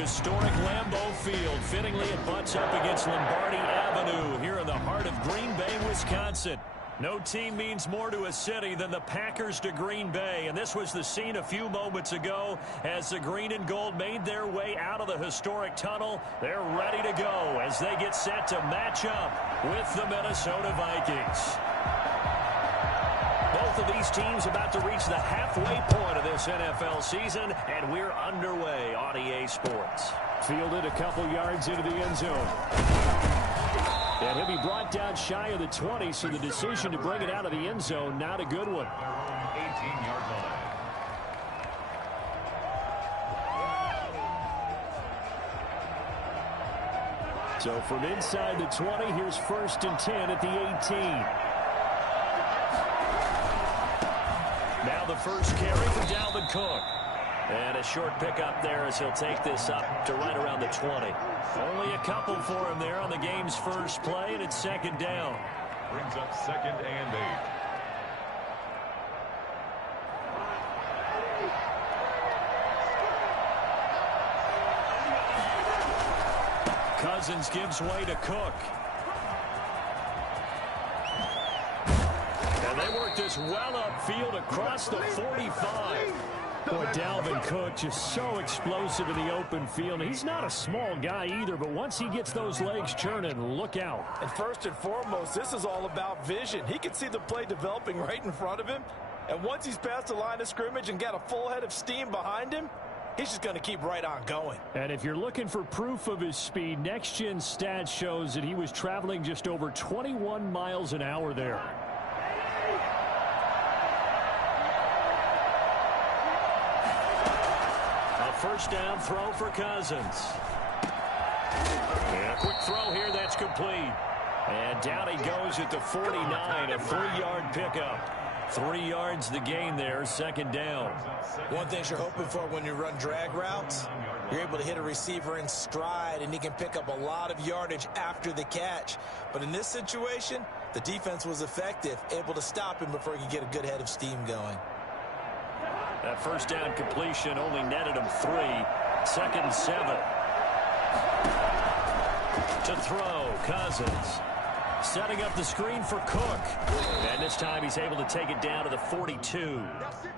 Historic Lambeau Field. Fittingly, it butts up against Lombardi Avenue here in the heart of Green Bay, Wisconsin. No team means more to a city than the Packers to Green Bay, and this was the scene a few moments ago as the green and gold made their way out of the historic tunnel. They're ready to go as they get set to match up with the Minnesota Vikings. Both of these teams about to reach the halfway point of this NFL season, and we're underway on EA Sports. Fielded a couple yards into the end zone. And he'll be brought down shy of the 20, so the decision to bring it out of the end zone, not a good one. 18-yard line. So from inside the 20, here's 1st and 10 at the 18. Now the first carry for Dalvin Cook. And a short pickup there as he'll take this up to right around the 20. Only a couple for him there on the game's first play, and it's 2nd down. Brings up 2nd and 8. Cousins gives way to Cook. And they work this well upfield across the 45. Boy, Dalvin Cook just so explosive in the open field. He's not a small guy either, but once he gets those legs churning, look out. And first and foremost, this is all about vision. He can see the play developing right in front of him. And once he's past the line of scrimmage and got a full head of steam behind him, he's just going to keep right on going. And if you're looking for proof of his speed, Next Gen Stats shows that he was traveling just over 21 miles an hour there. First down throw for Cousins. And a quick throw here that's complete. And down he goes at the 49, a 3-yard pickup. 3 yards the gain there, 2nd down. One thing you're hoping for when you run drag routes, you're able to hit a receiver in stride, and he can pick up a lot of yardage after the catch. But in this situation, the defense was effective, able to stop him before he could get a good head of steam going. That first down completion only netted him 3. 2nd and 7. To throw, Cousins. Setting up the screen for Cook. And this time he's able to take it down to the 42.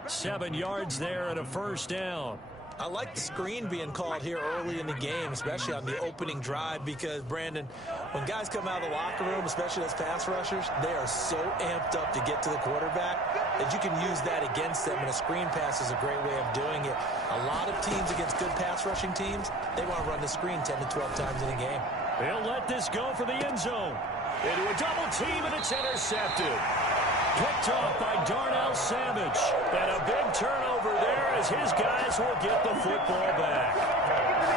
7 yards there and a first down. I like the screen being called here early in the game, especially on the opening drive, because, Brandon, when guys come out of the locker room, especially as pass rushers, they are so amped up to get to the quarterback that you can use that against them, and a screen pass is a great way of doing it. A lot of teams against good pass rushing teams, they want to run the screen 10 to 12 times in a game. He'll let this go for the end zone. Into a double team, and it's intercepted. Picked off by Darnell Savage. And a big turnover there as his guys will get the football back.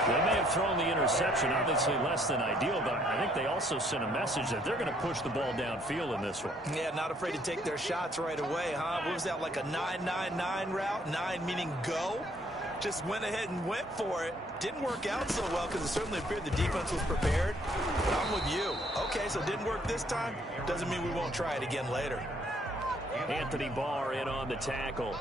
They may have thrown the interception, obviously less than ideal, but I think they also sent a message that they're going to push the ball downfield in this one. Yeah, not afraid to take their shots right away, huh? What was that, like a 9-9-9 route? 9 meaning go? Just went ahead and went for it. Didn't work out so well because it certainly appeared the defense was prepared. But I'm with you. Okay, so it didn't work this time. Doesn't mean we won't try it again later. Anthony Barr in on the tackle.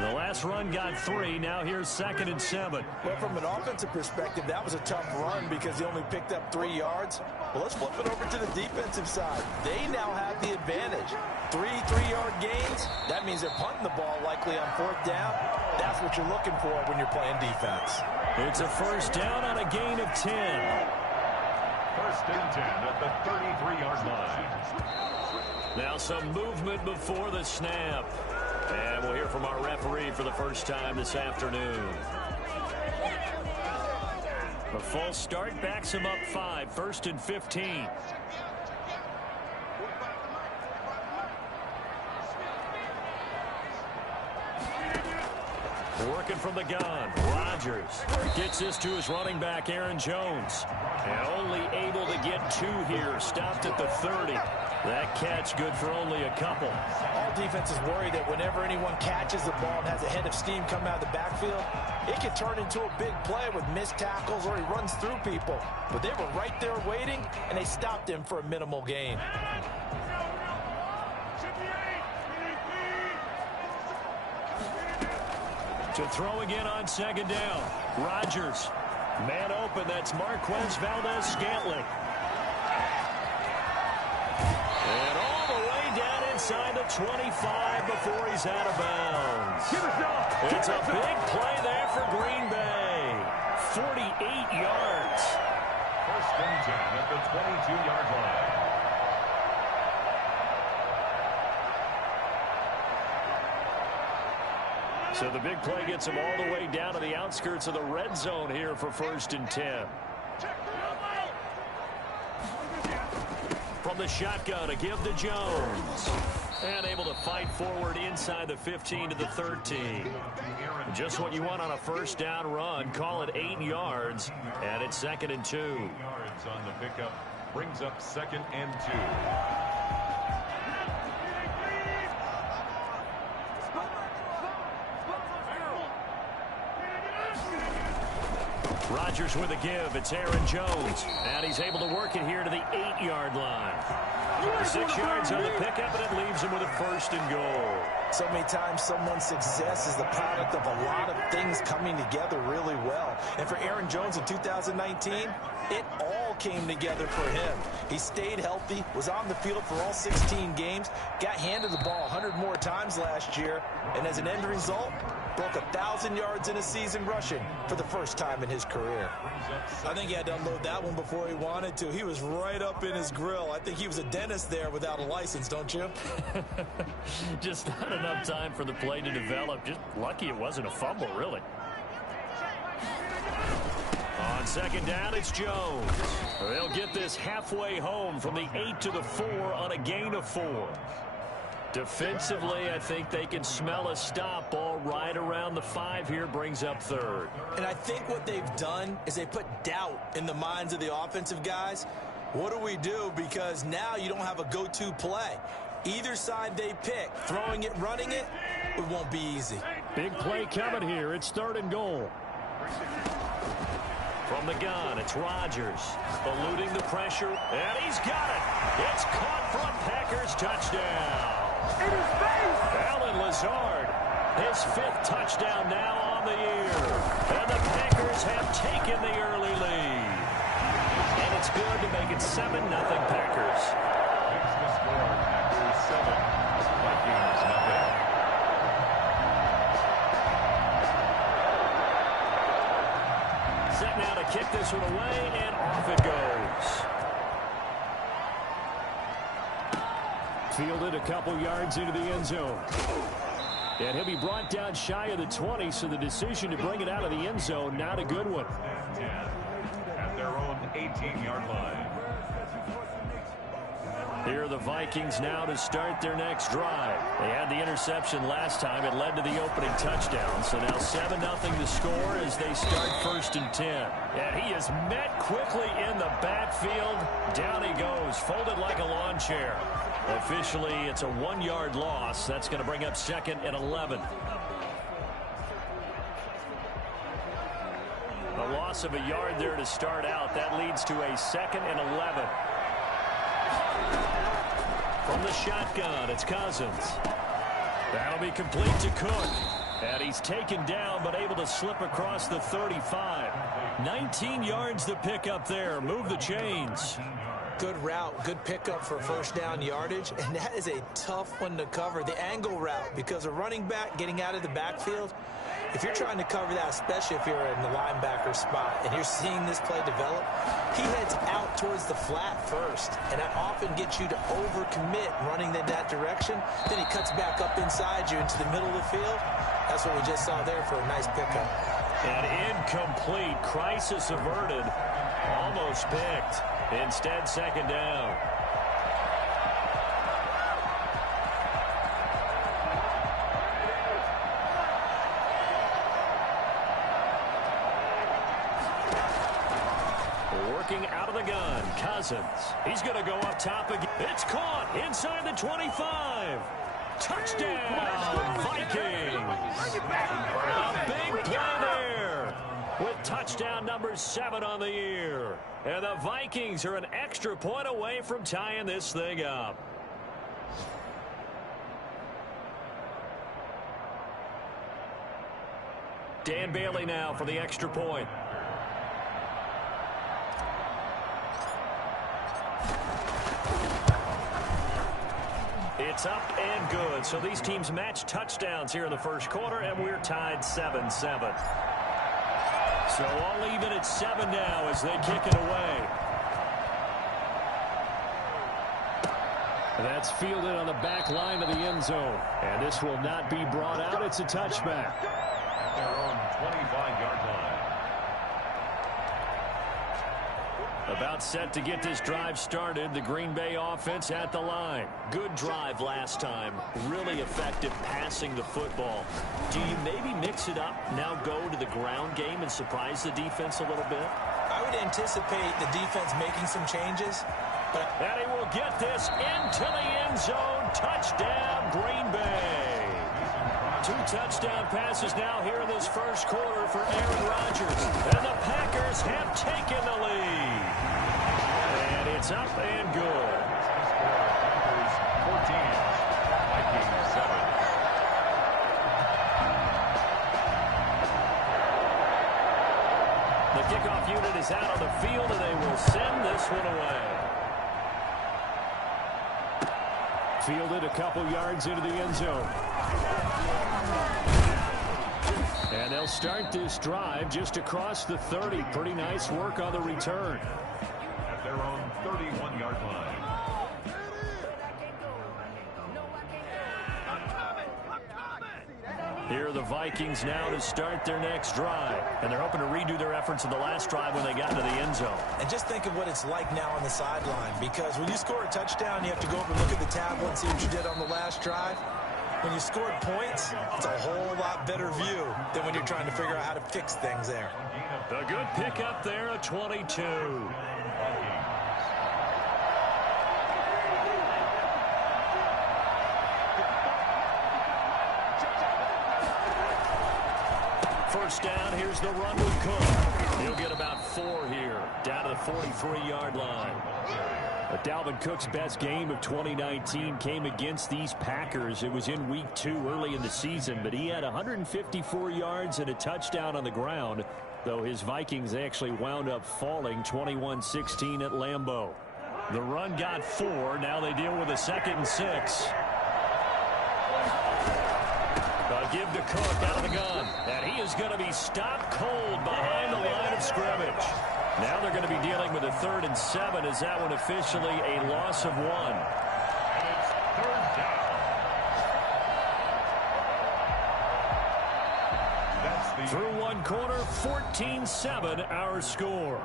The last run got 3. Now here's 2nd and 7. Well, from an offensive perspective, that was a tough run because he only picked up 3 yards. Well, let's flip it over to the defensive side. They now have the advantage. 3 3-yard gains. That means they're punting the ball likely on 4th down. That's what you're looking for when you're playing defense. It's a first down on a gain of 10. 1st and 10 at the 33-yard line. Now some movement before the snap. And we'll hear from our referee for the first time this afternoon. A false start backs him up 5. 1st and 15. Working from the gun. Rodgers gets this to his running back, Aaron Jones. And only able to get 2 here. Stopped at the 30. That catch good for only a couple. All defenses worry that whenever anyone catches the ball and has a head of steam come out of the backfield, it can turn into a big play with missed tackles or he runs through people. But they were right there waiting, and they stopped him for a minimal gain. To throw again on 2nd down. Rodgers Man open, that's Marquez Valdez-Scantling. And all the way down inside the 25 before he's out of bounds. It's a big play there for Green Bay. 48 yards. First and 10 at the 22-yard line. So the big play gets him all the way down to the outskirts of the red zone here for first and 10. From the shotgun, a give to Jones. And able to fight forward inside the 15 to the 13. Just what you want on a first down run. Call it 8 yards. And it's 2nd and 2. Yards on the pickup brings up 2nd and 2. Rodgers with a give. It's Aaron Jones. And he's able to work it here to the 8-yard line. 6 yards on the pickup, and it leaves him with a first and goal. So many times someone's success is the product of a lot of things coming together really well. And for Aaron Jones in 2019, it all came together for him. He stayed healthy, was on the field for all 16 games, got handed the ball 100 more times last year, and as an end result, broke 1,000 yards in a season rushing for the first time in his career. I think he had to unload that one before he wanted to. He was right up in his grill. I think he was a dentist there without a license, don't you? Just not enough time for the play to develop. Just lucky it wasn't a fumble, really. On 2nd down, it's Jones. They'll get this halfway home from the 8 to the 4 on a gain of 4. Defensively, I think they can smell a stop. Ball right around the 5 here, brings up 3rd. And I think what they've done is they put doubt in the minds of the offensive guys. What do we do? Because now you don't have a go-to play. Either side they pick, throwing it, running it, it won't be easy. Big play coming here. It's 3rd and goal. From the gun, it's Rodgers, eluding the pressure, and he's got it. It's caught for a Packers touchdown. Alan Lazard, his 5th touchdown now on the year. And the Packers have taken the early lead. And it's good to make it 7-0 Packers. Makes the score Packers 7, Vikings nothing. Set now to kick this one away, and off it goes. Fielded a couple yards into the end zone. And he'll be brought down shy of the 20, so the decision to bring it out of the end zone, not a good one. At their own 18-yard line. Here are the Vikings now to start their next drive. They had the interception last time. It led to the opening touchdown. So now 7-0 the score as they start 1st and 10. And he is met quickly in the backfield. Down he goes, folded like a lawn chair. Officially, it's a 1-yard loss. That's going to bring up 2nd and 11. A loss of a yard there to start out. That leads to a 2nd and 11. From the shotgun, it's Cousins. That'll be complete to Cook. And he's taken down, but able to slip across the 35. 19 yards to pick up there. Move the chains. Good route, good pickup for first down yardage, and that is a tough one to cover, the angle route, because a running back getting out of the backfield, if you're trying to cover that, especially if you're in the linebacker spot and you're seeing this play develop, he heads out towards the flat first, and that often gets you to overcommit running in that direction. Then he cuts back up inside you into the middle of the field. That's what we just saw there for a nice pickup. And incomplete. Crisis averted. Almost picked. Instead, 2nd down. Working out of the gun, Cousins. He's going to go up top again. It's caught inside the 25. Touchdown, Vikings. A big play there with touchdown number 7 on the year. And the Vikings are an extra point away from tying this thing up. Dan Bailey now for the extra point. it's up and good. So these teams match touchdowns here in the first quarter, and we're tied 7-7. So all even at 7 now as they kick it away. That's fielded on the back line of the end zone. And this will not be brought out. It's a touchback. At their own 25-yard line. About set to get this drive started. The Green Bay offense at the line. Good drive last time. Really effective passing the football. Do you maybe mix it up, now go to the ground game and surprise the defense a little bit? I would anticipate the defense making some changes. And he will get this into the end zone. Touchdown, Green Bay. 2 touchdown passes now here in this first quarter for Aaron Rodgers. And the Packers have taken the lead. And it's up and good. Packers 14, Vikings 7. The kickoff unit is out on the field, and they will send this one away. Fielded a couple yards into the end zone. And they'll start this drive just across the 30. Pretty nice work on the return. At their own 31-yard line. Here are the Vikings now to start their next drive. And they're hoping to redo their efforts in the last drive when they got into the end zone. And just think of what it's like now on the sideline, because when you score a touchdown, you have to go over and look at the tablet and see what you did on the last drive. When you scored points, it's a whole lot better view than when you're trying to figure out how to fix things there. A good pickup there, a 22. First down, here's the run with Cook. He'll get about 4 here, down to the 43-yard line. But Dalvin Cook's best game of 2019 came against these Packers. It was in week 2 early in the season, but he had 154 yards and a touchdown on the ground, though his Vikings actually wound up falling 21-16 at Lambeau. The run got 4. Now they deal with a 2nd and 6. Give to Cook out of the gun. And he is going to be stopped cold behind the line of scrimmage. Now they're going to be dealing with a 3rd and 7. Is that one officially a loss of 1? And it's 3rd down. That's the Through one quarter, 14-7 our score.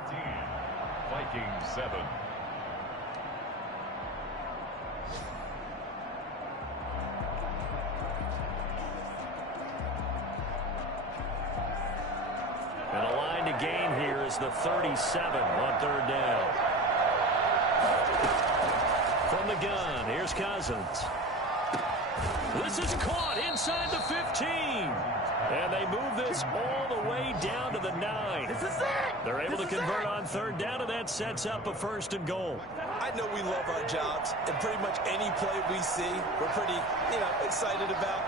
Vikings 7. And a line to gain here is the 37 on 3rd down. From the gun, here's Cousins. This is caught inside the 15. And they move this all the way down to the 9. This is it. They're able to convert on 3rd down, and that sets up a 1st and goal. I know we love our jobs, and pretty much any play we see, we're pretty, excited about.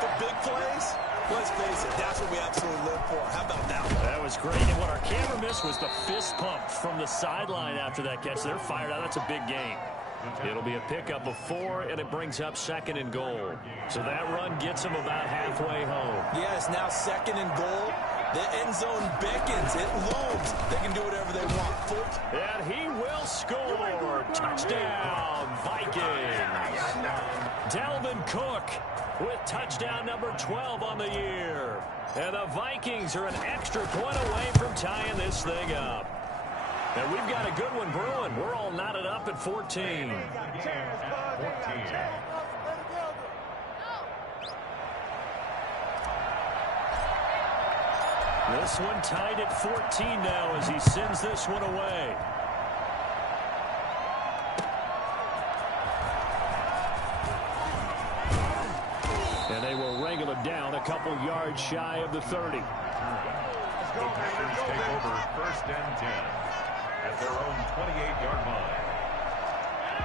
The big plays, let's face it, that's what we absolutely live for. How about that one? That was great. And what our camera missed was the fist pump from the sideline after that catch. They're fired out. That's a big game. It'll be a pickup of 4, and it brings up 2nd and goal. So that run gets them about halfway home. Yes, now 2nd and goal. The end zone beckons. It looms. They can do whatever they want. And he will score. Touchdown, Vikings. Dalvin Cook with touchdown number 12 on the year. And the Vikings are an extra point away from tying this thing up. And we've got a good one brewing. We're all knotted up at 14. This one tied at 14 now as he sends this one away. And they will wrangle him down a couple yards shy of the 30. The Packers take over 1st and 10 at their own 28-yard line.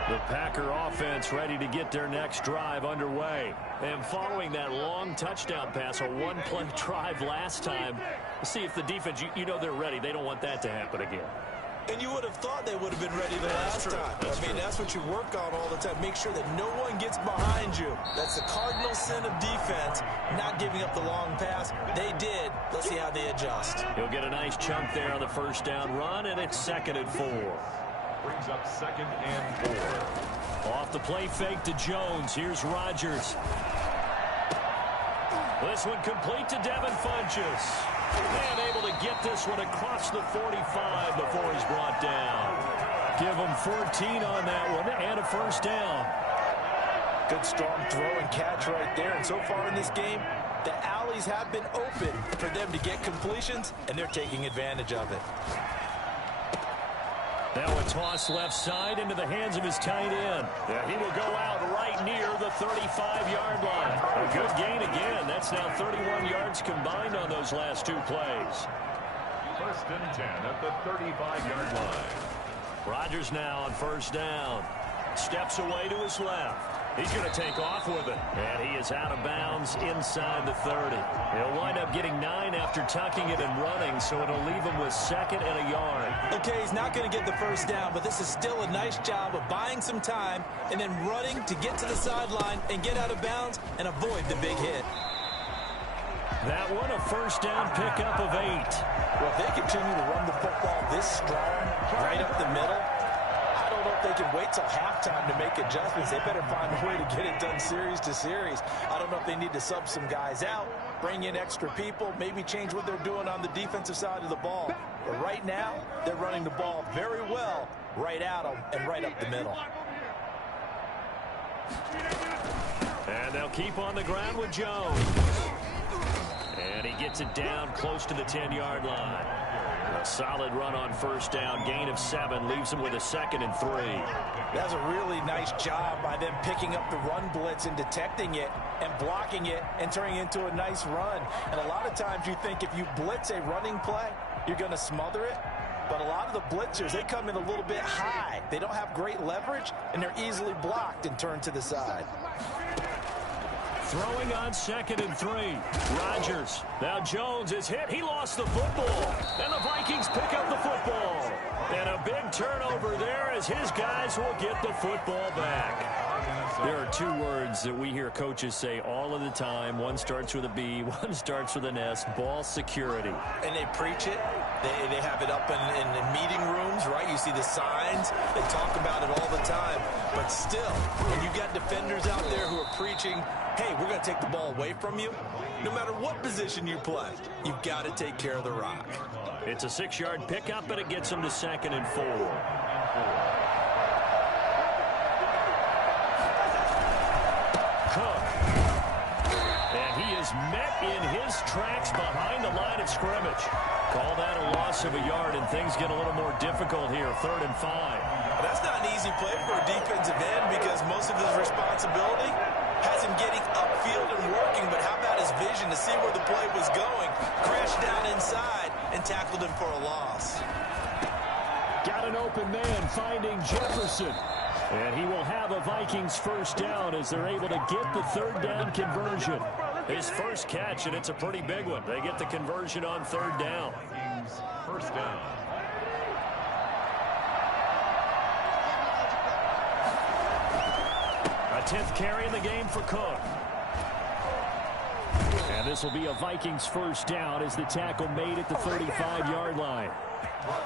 The Packer offense ready to get their next drive underway. And following that long touchdown pass, a one-play drive last time, see if the defense, you know they're ready. They don't want that to happen again. And you would have thought they would have been ready the last time. That's what you work on all the time. Make sure that no one gets behind you. That's the cardinal sin of defense, not giving up the long pass. They did. Let's see how they adjust. He'll get a nice chunk there on the first down run, and it's 2nd and 4. Brings up 2nd and 4. Off the play fake to Jones. Here's Rodgers. This one complete to Devin Funchess. And able to get this one across the 45 before he's brought down. Give him 14 on that one and a first down. Good strong throw and catch right there. And so far in this game, the alleys have been open for them to get completions, and they're taking advantage of it. Now a toss left side into the hands of his tight end. He will go out right near the 35-yard line. A good gain again. That's now 31 yards combined on those last 2 plays. 1st and 10 at the 35-yard line. Rodgers now on first down. Steps away to his left. He's going to take off with it. And he is out of bounds inside the 30. He'll wind up getting 9 after tucking it and running, so it'll leave him with 2nd and a yard. Okay, he's not going to get the first down, but this is still a nice job of buying some time and then running to get to the sideline and get out of bounds and avoid the big hit. That one a first down pickup of 8. Well, if they continue to run the football this strong right up the middle, I don't know if they can wait till halftime to make adjustments. They better find a way to get it done series to series. I don't know if they need to sub some guys out, bring in extra people, maybe change what they're doing on the defensive side of the ball. But right now, they're running the ball very well right at them and right up the middle. And they'll keep on the ground with Jones. And he gets it down close to the 10-yard line. A solid run on first down. Gain of 7 leaves him with a 2nd and 3. That's a really nice job by them picking up the run blitz and detecting it and blocking it and turning it into a nice run. And a lot of times you think if you blitz a running play, you're going to smother it. But a lot of the blitzers, they come in a little bit high. They don't have great leverage, and they're easily blocked and turned to the side. Throwing on 2nd and 3. Rodgers. Now Jones is hit. He lost the football. And the Vikings pick up the football. And a big turnover there as his guys will get the football back. There are 2 words that we hear coaches say all of the time. One starts with a B, one starts with an S. Ball security. And they preach it. They have it up in meeting rooms, right? You see the signs. They talk about it all the time. But still, when you got defenders out there who are preaching, hey, we're going to take the ball away from you, no matter what position you play, you've got to take care of the rock. It's a 6-yard pickup, and it gets him to 2nd and 4. Cook. And he is met in his tracks behind the line of scrimmage. Call that a loss of a yard, and things get a little more difficult here. 3rd and 5. That's not an easy play for a defensive end because most of his responsibility has him getting upfield and working, but how about his vision to see where the play was going? Crashed down inside and tackled him for a loss. Got an open man finding Jefferson. And he will have a Vikings first down as they're able to get the 3rd down conversion. His first catch, and it's a pretty big one. They get the conversion on 3rd down. First down. A 10th carry in the game for Cook. And this will be a Vikings first down as the tackle made at the 35-yard line.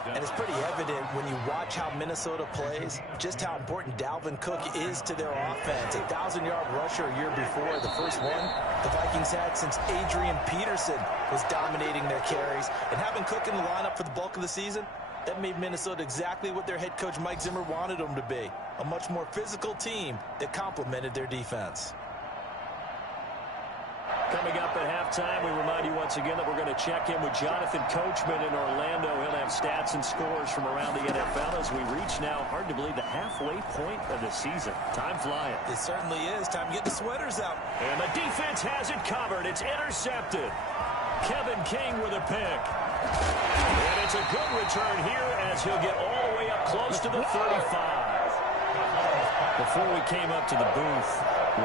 And it's pretty evident when you watch how Minnesota plays, just how important Dalvin Cook is to their offense. 1,000-yard rusher a year before. The first one the Vikings had since Adrian Peterson was dominating their carries. And having Cook in the lineup for the bulk of the season, that made Minnesota exactly what their head coach Mike Zimmer wanted them to be. A much more physical team that complemented their defense. Coming up at halftime, we remind you once again that we're going to check in with Jonathan Coachman in Orlando. He'll have stats and scores from around the NFL as we reach now, hard to believe, the halfway point of the season. Time flying. It certainly is. Time to get the sweaters out. And the defense has it covered. It's intercepted. Kevin King with a pick. And it's a good return here as he'll get all the way up close to the 35. Before we came up to the booth,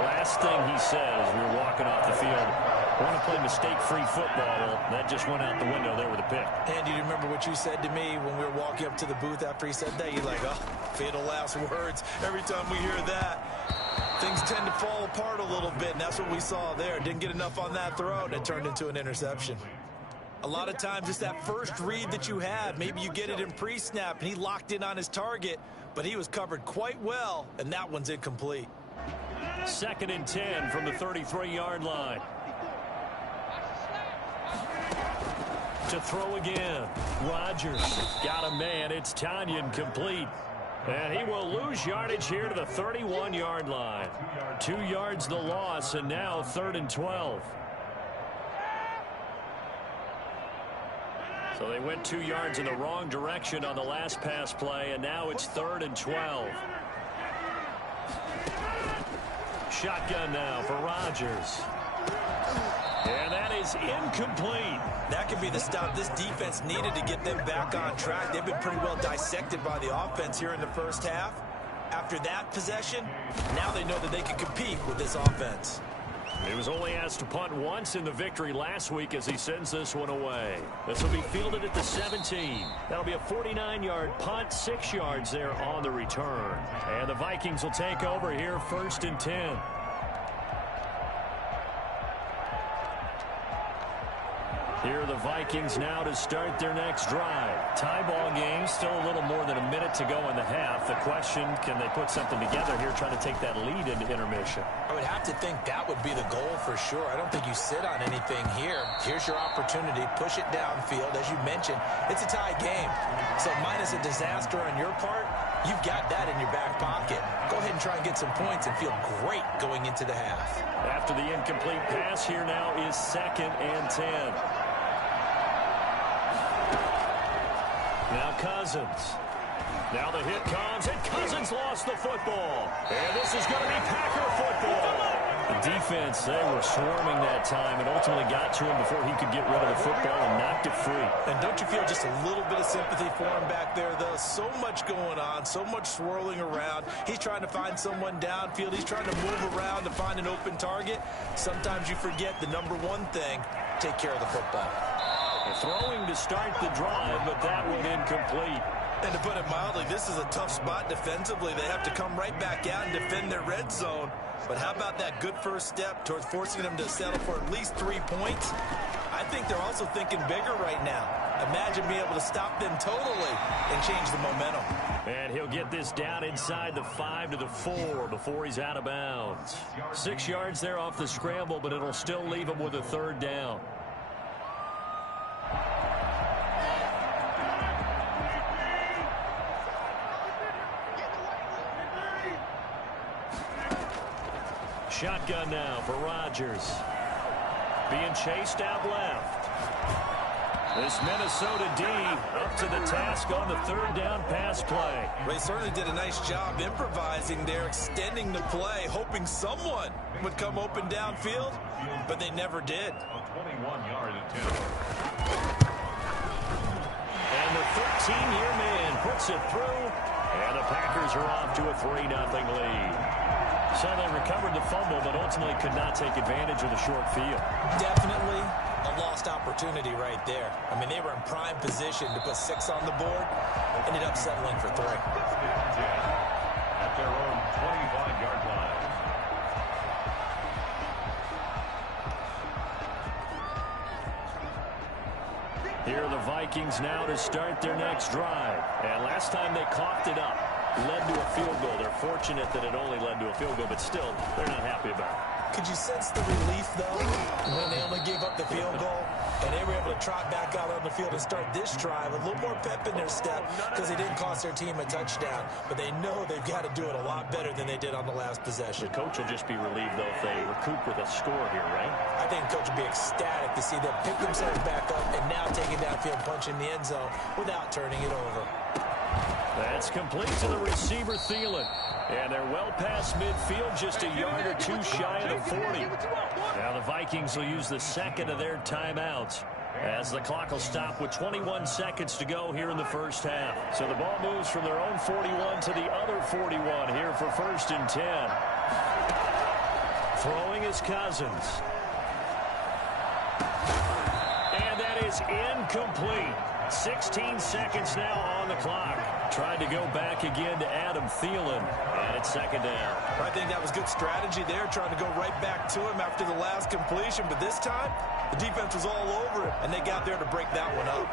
last thing he says, we were walking off the field, Want to play mistake-free football. Well, that just went out the window there with a pick. And you remember what you said to me when we were walking up to the booth after he said that? You're like, oh, fatal last words. Every time we hear that, things tend to fall apart a little bit, and that's what we saw there. Didn't get enough on that throw, and it turned into an interception. A lot of times it's that first read that you have. Maybe you get it in pre-snap, and he locked in on his target, but he was covered quite well, and that one's incomplete. 2nd and 10 from the 33-yard line. To throw again. Rodgers got a man. It's Tanyan complete. And he will lose yardage here to the 31-yard line. 2 yards the loss, and now 3rd and 12. So they went 2 yards in the wrong direction on the last pass play, and now it's 3rd and 12. Shotgun now for Rodgers. And that is incomplete. That could be the stop this defense needed to get them back on track. They've been pretty well dissected by the offense here in the first half. After that possession, now they know that they can compete with this offense. He was only asked to punt once in the victory last week as he sends this one away. This will be fielded at the 17. That'll be a 49-yard punt, 6 yards there on the return. And the Vikings will take over here 1st and 10. Here are the Vikings now to start their next drive. Tie ball game, still a little more than a minute to go in the half. The question, can they put something together here, trying to take that lead into intermission? I would have to think that would be the goal for sure. I don't think you sit on anything here. Here's your opportunity. Push it downfield. As you mentioned, it's a tie game. So minus a disaster on your part, you've got that in your back pocket. Go ahead and try and get some points and feel great going into the half. After the incomplete pass, here now is 2nd and 10. Now Cousins. Now the hit comes, and Cousins lost the football. And this is going to be Packer football. The defense, they were swarming that time and ultimately got to him before he could get rid of the football and knocked it free. And don't you feel just a little bit of sympathy for him back there, though? So much going on, so much swirling around. He's trying to find someone downfield. He's trying to move around to find an open target. Sometimes you forget the number one thing, take care of the football. Throwing to start the drive, but that one incomplete. And to put it mildly, this is a tough spot defensively. They have to come right back out and defend their red zone. But how about that good first step towards forcing them to settle for at least 3 points? I think they're also thinking bigger right now. Imagine being able to stop them totally and change the momentum. And he'll get this down inside the 5 to the 4 before he's out of bounds. 6 yards there off the scramble, but it'll still leave him with a 3rd down. Shotgun now for Rodgers. Being chased out left. This Minnesota D up to the task on the 3rd down pass play. They certainly did a nice job improvising there, extending the play, hoping someone would come open downfield, but they never did. A 21-yard attempt. And the 13-year man puts it through, and the Packers are off to a 3-0 lead. So they recovered the fumble, but ultimately could not take advantage of the short field. Definitely a lost opportunity right there. I mean, they were in prime position to put 6 on the board, ended up settling for 3. At their own 25-yard line. Here are the Vikings now to start their next drive. And last time they coughed it up, led to a field goal. They're fortunate that it only led to a field goal, but still, they're not happy about it. Could you sense the relief, though, when they only gave up the field goal and they were able to trot back out on the field and start this drive? A little more pep in their step because they didn't cost their team a touchdown, but they know they've got to do it a lot better than they did on the last possession. The coach will just be relieved, though, if they recoup with a score here, right? I think the coach will be ecstatic to see them pick themselves back up and now take it downfield, punch in the end zone without turning it over. That's complete to the receiver, Thielen. And they're well past midfield, just a yard or 2 shy of the 40. Now the Vikings will use the 2nd of their timeouts as the clock will stop with 21 seconds to go here in the first half. So the ball moves from their own 41 to the other 41 here for 1st and 10. Throwing is Cousins. is incomplete. 16 seconds now on the clock. Tried to go back again to Adam Thielen, and it's second down. I think that was good strategy there, trying to go right back to him after the last completion. But this time, the defense was all over him, and they got there to break that one up.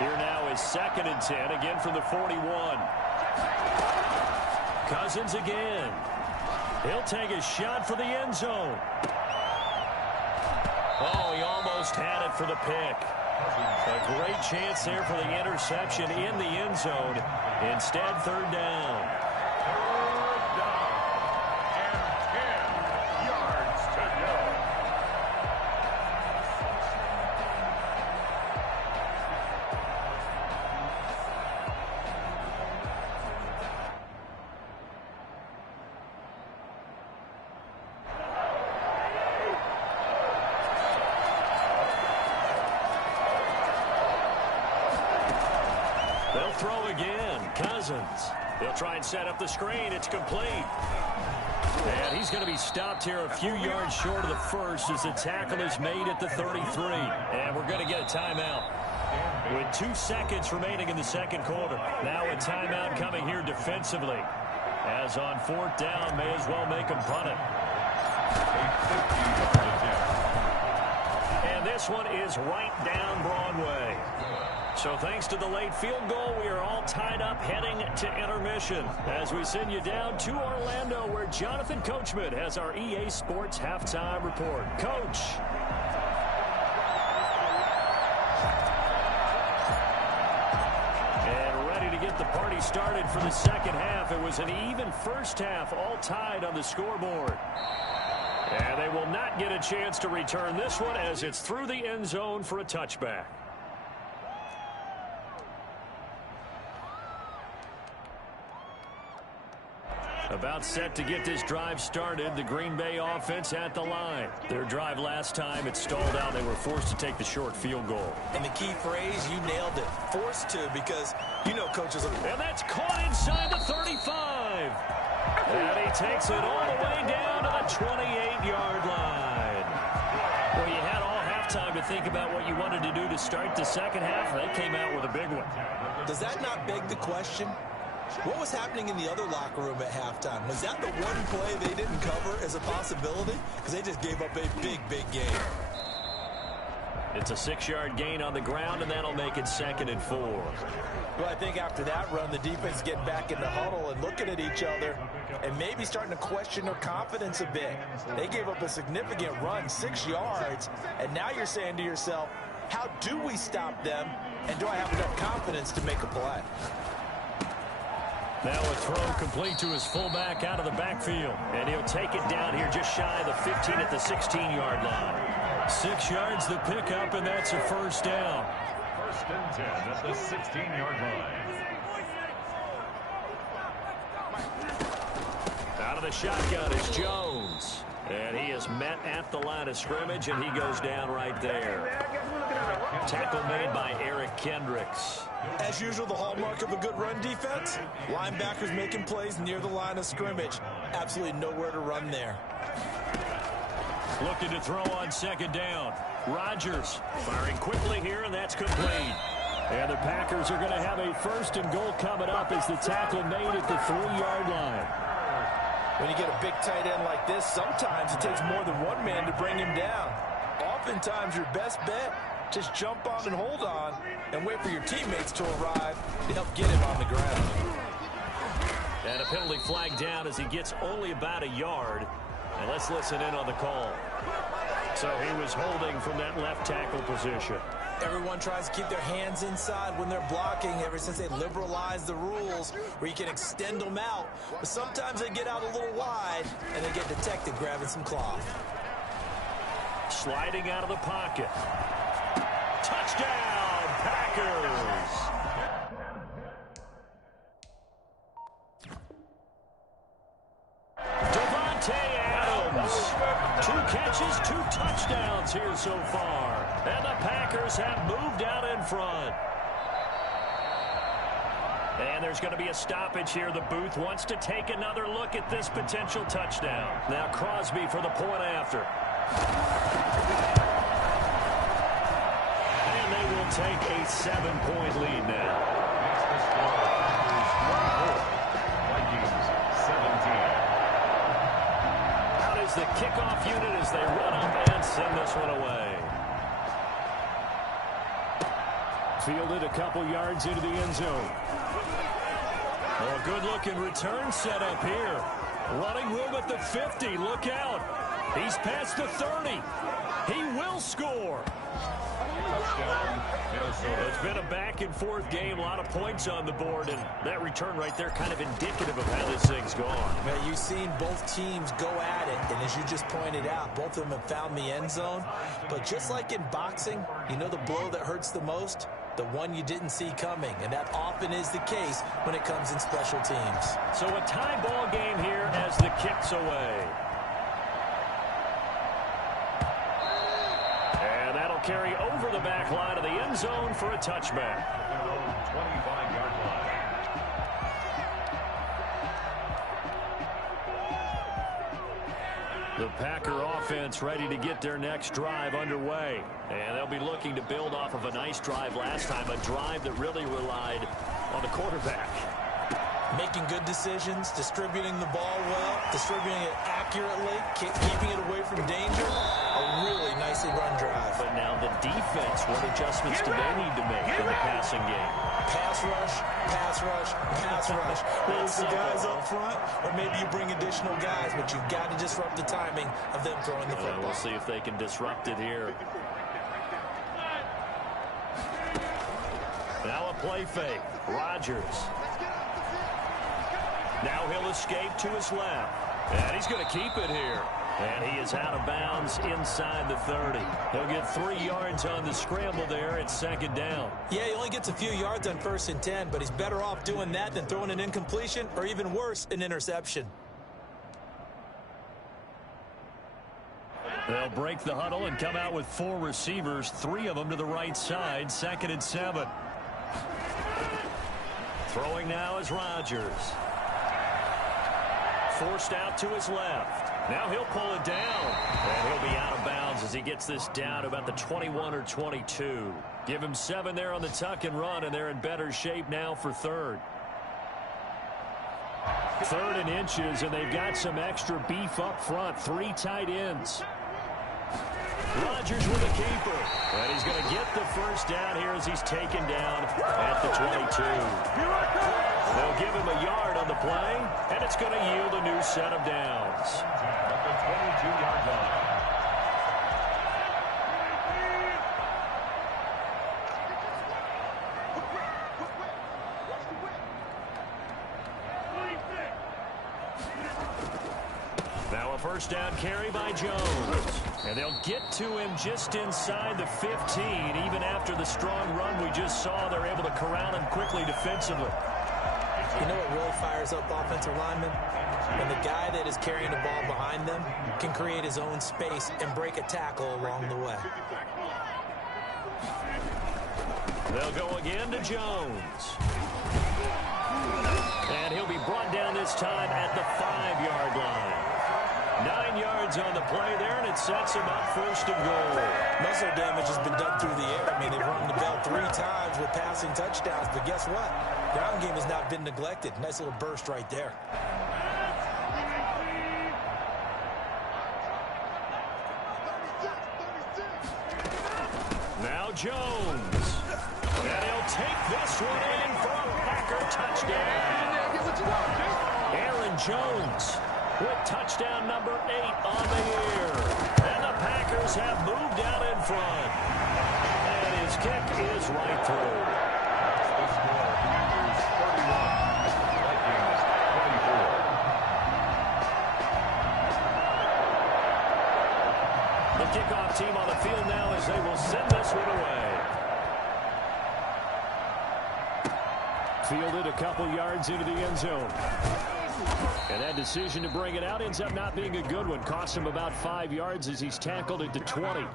Here now is 2nd and 10, again from the 41. Cousins again. He'll take a shot for the end zone. Oh, he almost had it for the pick. A great chance there for the interception in the end zone. Instead, 3rd down. 3rd down and 10 yards to go. They'll throw again. Cousins. They'll try and set up the screen. It's complete. And he's going to be stopped here a few yards short of the first as the tackle is made at the 33. And we're going to get a timeout. With 2 seconds remaining in the second quarter. Now a timeout coming here defensively. As on 4th down, may as well make them punt it. And this one is right down Broadway. So thanks to the late field goal, we are all tied up heading to intermission as we send you down to Orlando where Jonathan Coachman has our EA Sports halftime report. Coach. And ready to get the party started for the second half. It was an even first half, all tied on the scoreboard. And they will not get a chance to return this one as it's through the end zone for a touchback. About set to get this drive started. The Green Bay offense at the line. Their drive last time, it stalled out. They were forced to take the short field goal. And the key phrase, you nailed it. Forced to, because you know coaches are... And that's caught inside the 35. And he takes it all the way down to the 28-yard line. Well, you had all halftime to think about what you wanted to do to start the second half. They came out with a big one. Does that not beg the question? What was happening in the other locker room at halftime? Was that the one play they didn't cover as a possibility? Because they just gave up a big, big game. It's a 6-yard gain on the ground, and that'll make it 2nd and 4. Well, I think after that run, the defense is getting back in the huddle and looking at each other and maybe starting to question their confidence a bit. They gave up a significant run, 6 yards, and now you're saying to yourself, how do we stop them, and do I have enough confidence to make a play? Now a throw complete to his fullback out of the backfield. And he'll take it down here just shy of the 15 at the 16-yard line. 6 yards the pickup, and that's a first down. 1st and 10 at the 16-yard line. Out of the shotgun is Jones. And he is met at the line of scrimmage, and he goes down right there. Tackle made by Eric Kendricks. As usual, the hallmark of a good run defense, linebackers making plays near the line of scrimmage. Absolutely nowhere to run there. Looking to throw on 2nd down. Rodgers firing quickly here, and that's complete. And the Packers are going to have a 1st and goal coming up as the tackle made at the 3-yard line. When you get a big tight end like this, sometimes it takes more than one man to bring him down. Oftentimes, your best bet, just jump on and hold on and wait for your teammates to arrive to help get him on the ground. And a penalty flag down as he gets only about a yard. And let's listen in on the call. So he was holding from that left tackle position. Everyone tries to keep their hands inside when they're blocking ever since they liberalized the rules where you can extend them out. But sometimes they get out a little wide and they get detected grabbing some cloth. Sliding out of the pocket. Touchdown, Packers! Devontae Adams. 2 catches, 2 touchdowns here so far. And the Packers have moved out in front. And there's going to be a stoppage here. The booth wants to take another look at this potential touchdown. Now Crosby for the point after. And they take a 7-point lead now. Makes the score Packers 24, Vikings 17. Out is the kickoff unit as they run up and send this one away. Fielded a couple yards into the end zone. Oh, a good-looking return set up here. Running room at the 50. Look out. He's past the 30. He will score. Touchdown, Minnesota. It's been a back-and-forth game. A lot of points on the board, and that return right there kind of indicative of how this thing's gone. Man, you've seen both teams go at it, and as you just pointed out, both of them have found the end zone. But just like in boxing, you know the blow that hurts the most? The one you didn't see coming, and that often is the case when it comes in special teams. So a tie ball game here as the kick's away. And that'll carry over the back line of the end zone for a touchback. Their own 25-yard line. The Packer offense ready to get their next drive underway. And they'll be looking to build off of a nice drive last time, a drive that really relied on the quarterback. Making good decisions, distributing the ball well, distributing it accurately, keeping it away from danger. A really nicely run drive. But now the defense, what adjustments do they need to make in the passing game? Pass rush, pass rush, pass rush. Whether it's the guys up front, or maybe you bring additional guys, but you've got to disrupt the timing of them throwing the football. We'll see if they can disrupt it here. Now a play fake. Rodgers. Now he'll escape to his left. And he's going to keep it here. And he is out of bounds inside the 30. He'll get 3 yards on the scramble there. It's second down. Yeah, he only gets a few yards on 1st and 10, but he's better off doing that than throwing an incompletion or even worse, an interception. They'll break the huddle and come out with 4 receivers, 3 of them to the right side, 2nd and 7. Throwing now is Rodgers. Forced out to his left. Now he'll pull it down. And he'll be out of bounds as he gets this down to about the 21 or 22. Give him 7 there on the tuck and run, and they're in better shape now for 3rd. 3rd and inches, and they've got some extra beef up front. 3 tight ends. Rodgers with a keeper. And he's going to get the first down here as he's taken down at the 22. They'll give him a yard on the play, and it's going to yield a new set of downs. At the 22-yard line. Now a first down carry by Jones. And they'll get to him just inside the 15. Even after the strong run we just saw, they're able to corral him quickly defensively. You know what really fires up offensive linemen? When the guy that is carrying the ball behind them can create his own space and break a tackle along the way. They'll go again to Jones. And he'll be brought down this time at the 5-yard line. 9 yards on the play there, and it sets him up 1st and goal. Muscle damage has been done through the air. I mean, they've rung the bell 3 times with passing touchdowns, but guess what? Ground game has not been neglected. Nice little burst right there. Now Jones. And he'll take this one in for a Packer touchdown. Aaron Jones with touchdown number 8 on the year. And the Packers have moved out in front. And his kick is right through. The score, Packers 31, Vikings 24. The kickoff team on the field now as they will send this one away. Fielded a couple yards into the end zone. And that decision to bring it out ends up not being a good one. Cost him about 5 yards as he's tackled at the 20.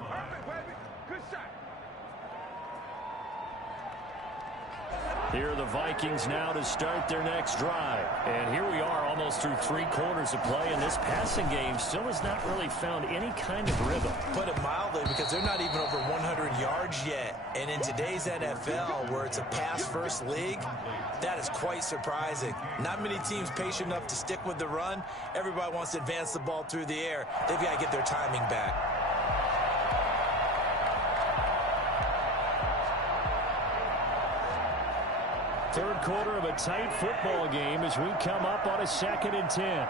Here are the Vikings now to start their next drive. And here we are almost through 3 quarters of play, and this passing game still has not really found any kind of rhythm. Put it mildly, because they're not even over 100 yards yet. And in today's NFL, where it's a pass-first league, that is quite surprising. Not many teams patient enough to stick with the run. Everybody wants to advance the ball through the air. They've got to get their timing back. Third quarter of a tight football game as we come up on a 2nd and 10.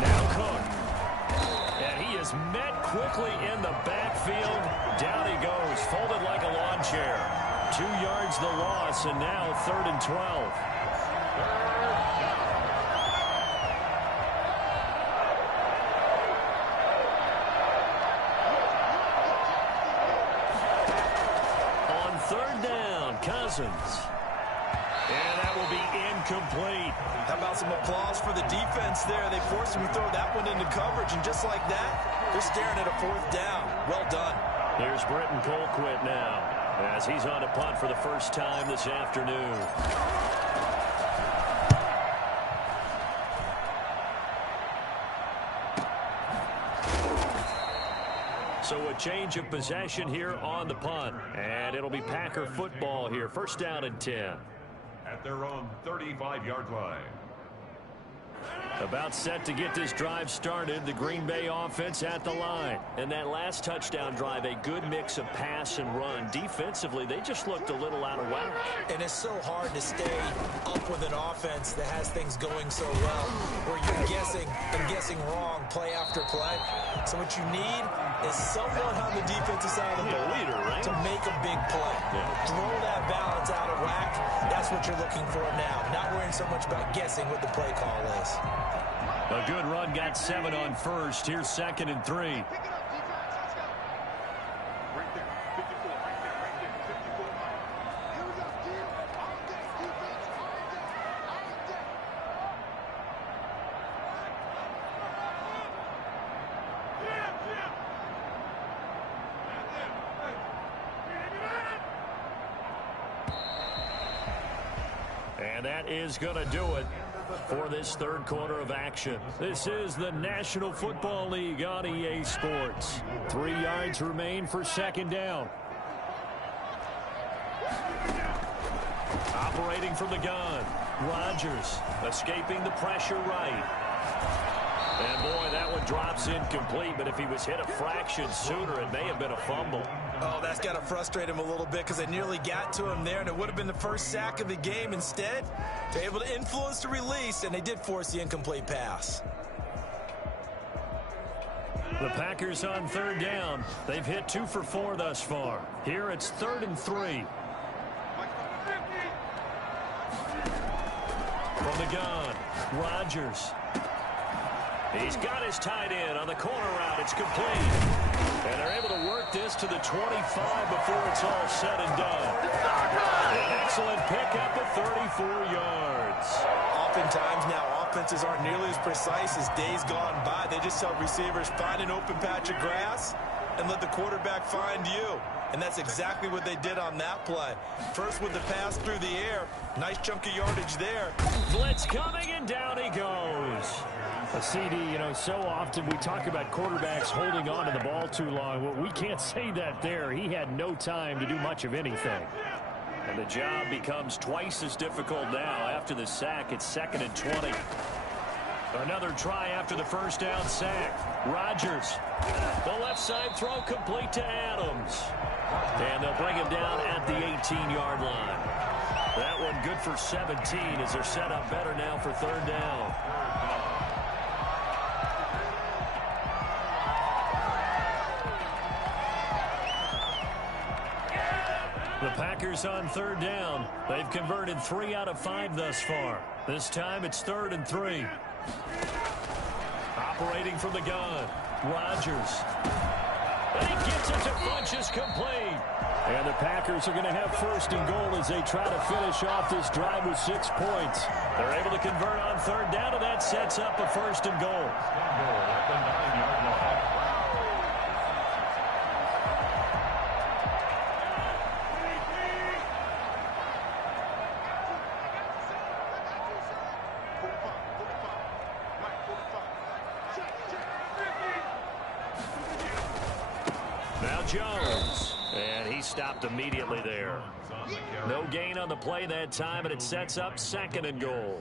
Now Cook. And he is met quickly in the backfield. Down he goes, folded like a lawn chair. 2 yards the loss, and now 3rd and 12. And that will be incomplete. How about some applause for the defense there? They forced him to throw that one into coverage, and just like that, they're staring at a 4th down. Well done. Here's Britton Colquitt now as he's on a punt for the first time this afternoon. So a change of possession here on the punt. And it'll be Packer football here. 1st down and 10. At their own 35-yard line. About set to get this drive started. The Green Bay offense at the line. And that last touchdown drive, a good mix of pass and run. Defensively, they just looked a little out of whack. And it's so hard to stay up with an offense that has things going so well, where you're guessing and guessing wrong play after play. So what you need is someone on the defensive side of the ball leader, right? to make a big play. Yeah. Throw that balance out of whack. That's what you're looking for now. Not worrying so much about guessing what the play call is. A good run, got 7 on first. Here's 2nd and 3. And that is going to do it for this 3rd quarter of action. This is the National Football League on EA Sports. 3 yards remain for 2nd down. Operating from the gun. Rodgers escaping the pressure right. And boy, that one drops incomplete, but if he was hit a fraction sooner, it may have been a fumble. Oh, that's got to frustrate him a little bit because they nearly got to him there, and it would have been the first sack of the game. Instead, they're able to influence the release, and they did force the incomplete pass. The Packers on 3rd down. They've hit 2 for 4 thus far. Here it's 3rd and 3. From the gun, Rodgers. He's got his tight end on the corner route. It's complete. And they're able to work this to the 25 before it's all said and done. An excellent pickup of 34 yards. Oftentimes now, offenses aren't nearly as precise as days gone by. They just tell receivers, find an open patch of grass and let the quarterback find you. And that's exactly what they did on that play. First with the pass through the air. Nice chunk of yardage there. Blitz coming, and down he goes. A CD, so often we talk about quarterbacks holding on to the ball too long. Well, we can't say that there. He had no time to do much of anything. And the job becomes twice as difficult now after the sack. It's 2nd and 20. Another try after the first down sack. Rodgers. The left side throw complete to Adams. And they'll bring him down at the 18-yard line. That one good for 17 as they're set up better now for 3rd down. The Packers on 3rd down. They've converted 3 out of 5 thus far. This time it's 3rd and 3. Operating from the gun. Rodgers. And he gets it to Funchess complete. And the Packers are going to have 1st and goal as they try to finish off this drive with 6 points. They're able to convert on 3rd down, and that sets up a 1st and goal. At the 9-yard line. Jones. And he stopped immediately there. No gain on the play that time, and it sets up 2nd and goal.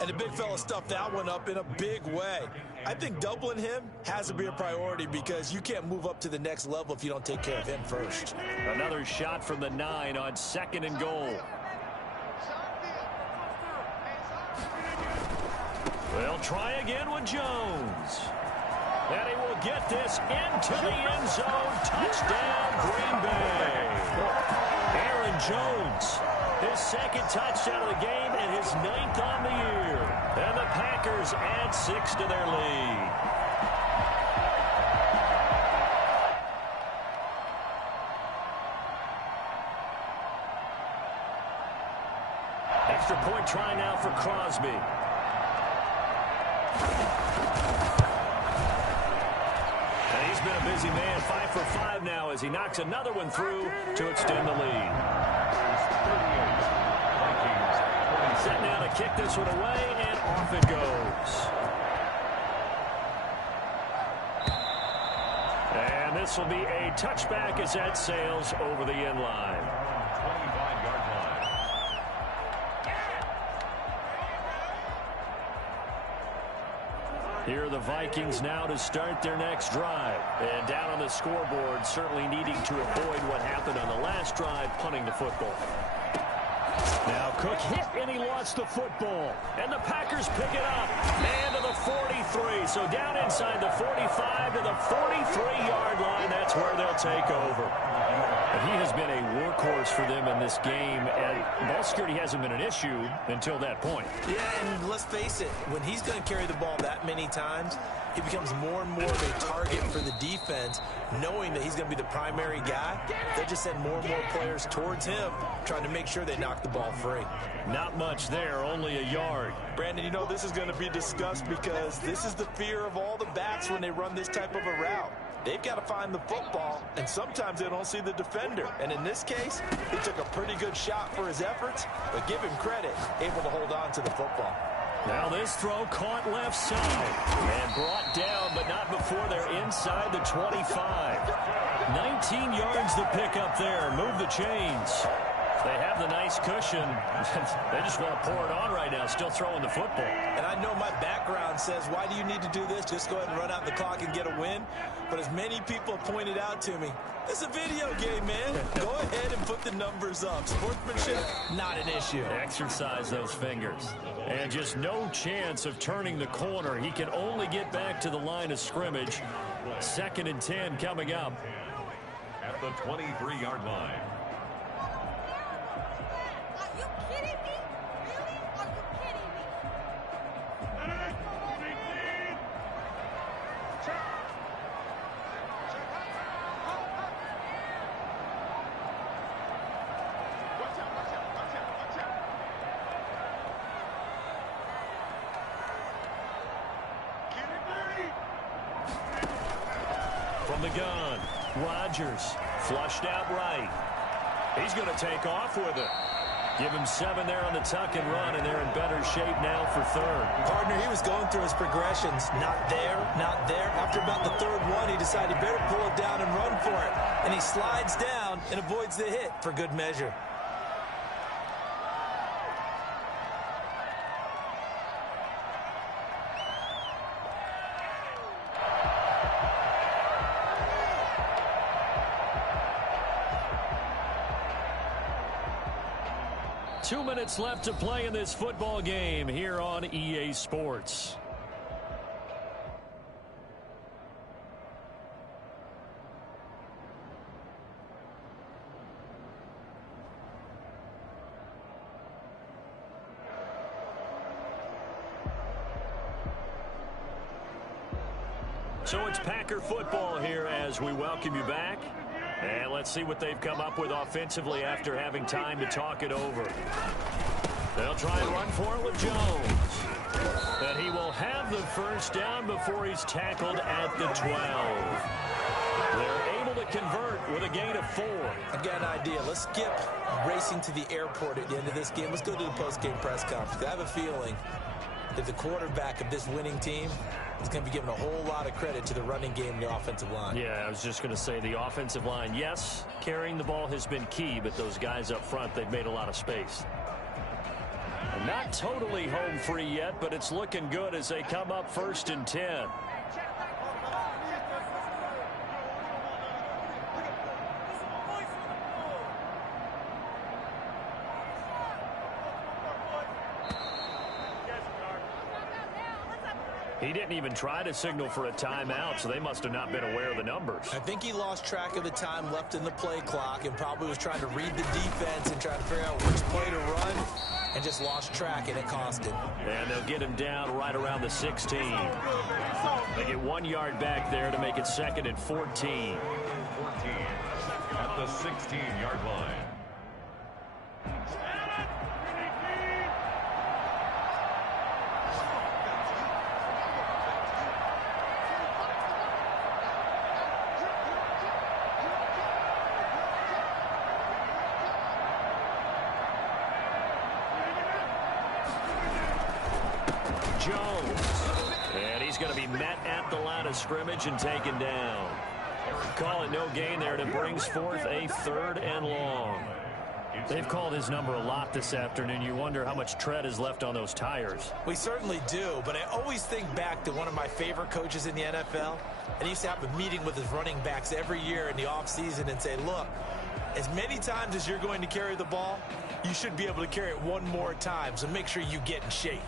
And the big fella stuffed that one up in a big way. I think doubling him has to be a priority because you can't move up to the next level if you don't take care of him first. Another shot from the 9 on 2nd and goal. They'll try again with Jones. And he will get this into the end zone. Touchdown, Green Bay. Aaron Jones, his 2nd touchdown of the game and his 9th on the year. And the Packers add 6 to their lead. Extra point try now for Crosby. And he's been a busy man, 5 for 5 now as he knocks another one through to extend the lead. Set now to kick this one away, and off it goes. And this will be a touchback as that sails over the end line. 25-yard line. Here are the Vikings now to start their next drive. And down on the scoreboard, certainly needing to avoid what happened on the last drive, punting the football. Now Cook hit and he lost the football. And the Packers pick it up. And to the 43. So down inside the 45 to the 43-yard line. That's where they'll take over. He has been a workhorse for them in this game, and ball security hasn't been an issue until that point. Yeah, and let's face it, when he's going to carry the ball that many times, he becomes more and more of a target for the defense, knowing that he's going to be the primary guy. They just send more and more players towards him, trying to make sure they knock the ball free. Not much there, only a yard. Brandon, you know this is going to be discussed because this is the fear of all the backs when they run this type of a route. They've got to find the football, and sometimes they don't see the defender. And in this case, he took a pretty good shot for his efforts, but give him credit, able to hold on to the football. Now this throw caught left side and brought down, but not before they're inside the 25. 19 yards to pick up there. Move the chains. They have the nice cushion. They just want to pour it on right now, still throwing the football. And I know my background says, why do you need to do this? Just go ahead and run out the clock and get a win. But as many people have pointed out to me, it's a video game, man. Go ahead and put the numbers up. Sportsmanship, not an issue. Exercise those fingers. And just no chance of turning the corner. He can only get back to the line of scrimmage. 2nd and 10 coming up. At the 23-yard line. From the gun, Rodgers flushed out right. He's going to take off with it. Give him 7 there on the tuck and run, and they're in better shape now for 3rd. Partner, he was going through his progressions. Not there, not there. After about the 3rd one, he decided he better pull it down and run for it. And he slides down and avoids the hit for good measure. Two minutes left to play in this football game here on EA Sports. So it's Packer football here as we welcome you back. And let's see what they've come up with offensively after having time to talk it over. They'll try and run for it with Jones. And he will have the first down before he's tackled at the 12. They're able to convert with a gain of 4. I got an idea. Let's skip racing to the airport at the end of this game. Let's go to the post-game press conference. I have a feeling that the quarterback of this winning team is going to be giving a whole lot of credit to the running game and the offensive line. Yeah, I was just going to say the offensive line, yes, carrying the ball has been key, but those guys up front, they've made a lot of space. And not totally home free yet, but it's looking good as they come up 1st and 10. He didn't even try to signal for a timeout, so they must have not been aware of the numbers. I think he lost track of the time left in the play clock and probably was trying to read the defense and trying to figure out which play to run and just lost track, and it cost him. And they'll get him down right around the 16. They get 1 yard back there to make it 2nd and 14. 14 at the 16-yard line. And he's going to be met at the line of scrimmage and taken down. Call it no gain there, and it brings forth a 3rd and long. They've called his number a lot this afternoon. You wonder how much tread is left on those tires. We certainly do, but I always think back to one of my favorite coaches in the NFL, and he used to have a meeting with his running backs every year in the offseason and say, look, as many times as you're going to carry the ball, you should be able to carry it one more time, so make sure you get in shape.